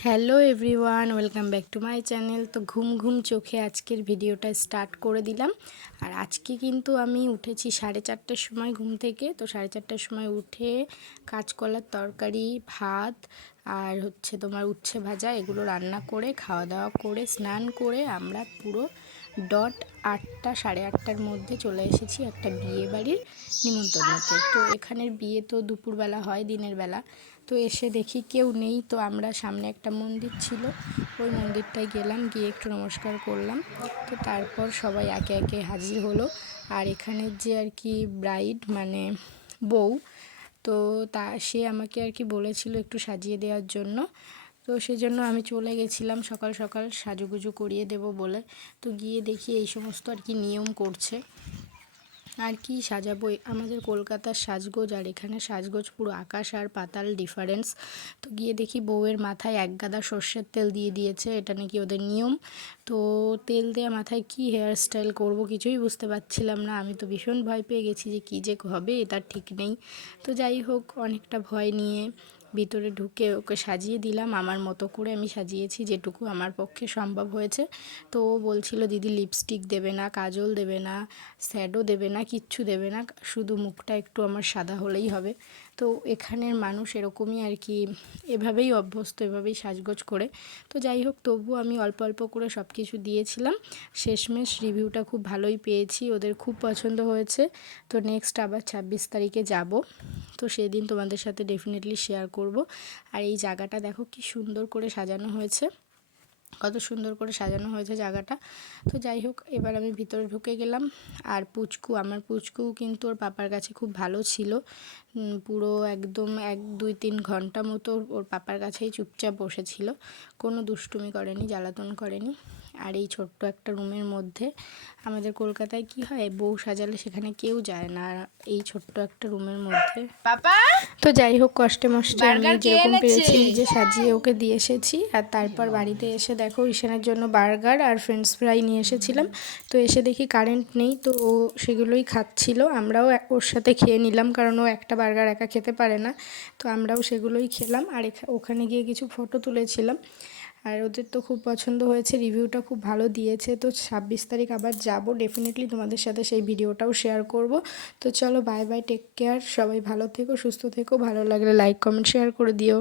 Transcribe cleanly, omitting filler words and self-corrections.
Hello everyone, welcome back to my channel. তো ঘুম ঘুম চোখে আজকের ভিডিওটা স্টার্ট করে দিলাম। আর আজকে কিন্তু আমি উঠেছি 4:30টার সময় ঘুম থেকে। তো 4:30টার সময় উঠে কাঁচকলার তরকারি, ভাত আর তোমার উচ্ছে ভাজা এগুলো রান্না করে খাওয়া দাওয়া করে স্নান করে আমরা পুরো ডট 8টা 8:30টার মধ্যে চলে এসেছি একটা বিয়ে বাড়ির নিমন্ত্রণতে। তো এখানের বিয়ে তো দুপুরবেলা হয়, দিনের বেলা। তো এসে দেখি কেউ নেই। তো আমরা সামনে একটা মন্দির ছিল, ওই মন্দিরটায় গেলাম, গিয়ে একটু নমস্কার করলাম। তো তারপর সবাই একে একে হাজির হলো। আর এখানের যে আর কি ব্রাইড মানে বউ, তো সে আমাকে আর কি বলেছিল একটু সাজিয়ে দেওয়ার জন্য। তো সেজন্য আমি চলে গেছিলাম সকাল সকাল সাজুগুজু করিয়ে দেব বলে। তো গিয়ে দেখি এই সমস্ত আর কি নিয়ম করছে। আর কি সাজাবো, আমাদের কলকাতার সাজগোজ আর এখানে সাজগোজ পুরো আকাশ আর পাতাল ডিফারেন্স। তো গিয়ে দেখি বউয়ের মাথায় এক গাদা সর্ষের তেল দিয়ে দিয়েছে, এটা নাকি ওদের নিয়ম। তো তেল দেওয়া মাথায় কি হেয়ার স্টাইল করবো কিছুই বুঝতে পারছিলাম না। আমি তো ভীষণ ভয় পেয়ে গেছি যে কী যে হবে এটা ঠিক নেই। তো যাই হোক, অনেকটা ভয় নিয়ে ভিতরে ঢুকে ওকে সাজিয়ে দিলাম। আমার মতো করে আমি সাজিয়েছি যেটুকু আমার পক্ষে সম্ভব হয়েছে। তো ও বলছিল দিদি লিপস্টিক দেবে না, কাজল দেবে না, শ্যাডো দেবে না, কিচ্ছু দেবে না, শুধু মুখটা একটু আমার সাদা হলেই হবে। তো এখানের মানুষ এরকমই আর কি, এভাবেই অভ্যস্ত, এভাবেই সাজগোজ করে। তো যাই হোক, তবুও আমি অল্প অল্প করে সব কিছু দিয়েছিলাম। শেষমেশ রিভিউটা খুব ভালোই পেয়েছি, ওদের খুব পছন্দ হয়েছে। তো নেক্সট আবার 26 তারিখে যাব। তো সেদিন তোমাদের সাথে ডেফিনেটলি শেয়ার করব। আর এই জায়গাটা দেখো কি সুন্দর করে সাজানো হয়েছে, কত সুন্দর করে সাজানো হয়েছে জায়গাটা। তো যাই হোক, এবার আমি ভিতরে ঢুকে গেলাম। আর আমার পুচকু কিন্তু ওর পাপার কাছে খুব ভালো ছিল। পুরো একদম 1-2-3 ঘন্টা মতো ওর পাপার কাছেই চুপচাপ বসেছিল, কোনো দুষ্টুমি করেনি, জ্বালাতন করেনি। আর এই ছোট্ট একটা রুমের মধ্যে, আমাদের কলকাতায় কি হয়, বউ সাজালে সেখানে কেউ যায় না, আর এই ছোট্ট একটা রুমের মধ্যে পাপা তো যাই হোক, কষ্টে মষ্টে আমি বার্গার কে যেরকম এনেছে? পেরেছি নিজে সাজিয়ে ওকে দিয়ে এসেছি। আর তারপর বাড়িতে এসে দেখো ঈশানের জন্য বার্গার আর ফ্রেঞ্চ ফ্রাই নিয়ে এসেছিলাম। তো এসে দেখি কারেন্ট নেই, তো ও সেগুলোই খাচ্ছিল। আমরাও ওর সাথে খেয়ে নিলাম, কারণ ও একটা বার্গার একা খেতে পারে না। তো আমরাও সেগুলোই খেলাম। আর ওখানে গিয়ে কিছু ফটো তুলেছিলাম। আর ওদের তো খুব পছন্দ হয়েছে, রিভিউটা খুব ভালো দিয়েছে। তো 26 তারিখ আবার যাব, ডেফিনেটলি তোমাদের সাথে সেই ভিডিওটাও শেয়ার করব। তো চলো, বাই বাই, টেক কেয়ার, সবাই ভালো থেকো, সুস্থ থেকো, ভালো লাগলে লাইক কমেন্ট শেয়ার করে দিও।